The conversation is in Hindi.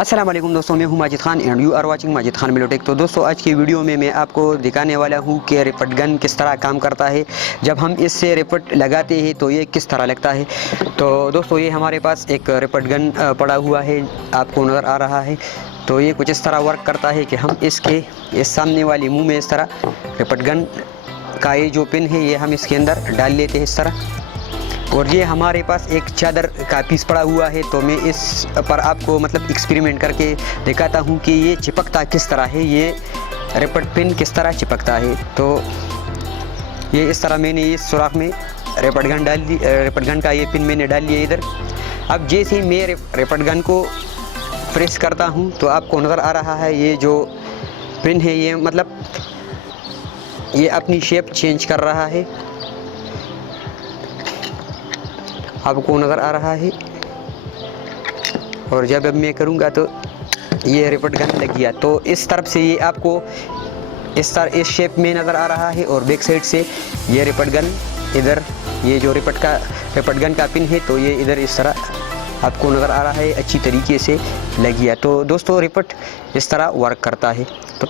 अस्सलाम वालेकुम दोस्तों, मैं हूं Majid Khan and you are watching Majid Khan Milotech. तो दोस्तों, आज की वीडियो में मैं आपको दिखाने वाला हूं कि रिपट गन किस तरह काम करता है। जब हम इससे रिपट लगाते हैं तो ये किस तरह लगता है। तो दोस्तों, ये हमारे पास एक रिपट गन पड़ा हुआ है, आपको नज़र आ रहा है। तो ये कुछ इस तरह वर्क करता है कि हम इसके इस सामने वाले मुँह में इस तरह रिपट गन का ये जो पिन है ये हम इसके अंदर डाल लेते हैं इस तरह। और ये हमारे पास एक चादर का पीस पड़ा हुआ है, तो मैं इस पर आपको मतलब एक्सपेरिमेंट करके दिखाता हूँ कि ये चिपकता किस तरह है, ये रिपट पिन किस तरह चिपकता है। तो ये इस तरह मैंने इस सुराख में रिपट गन डाल दी, रिपट गन का ये पिन मैंने डाल लिया इधर। अब जैसे ही मैं रिपट गन को प्रेस करता हूँ तो आपको नज़र आ रहा है ये जो पिन है ये मतलब ये अपनी शेप चेंज कर रहा है, आपको नज़र आ रहा है। और जब अब मैं करूँगा तो ये रिपट गन लग गया। तो इस तरफ से ये आपको इस शेप में नज़र आ रहा है और बैक साइड से ये रिपट गन इधर, ये जो रिपट गन का पिन है तो ये इधर इस तरह आपको नज़र आ रहा है, अच्छी तरीके से लग गया। तो दोस्तों, रिपट इस तरह वर्क करता है। तो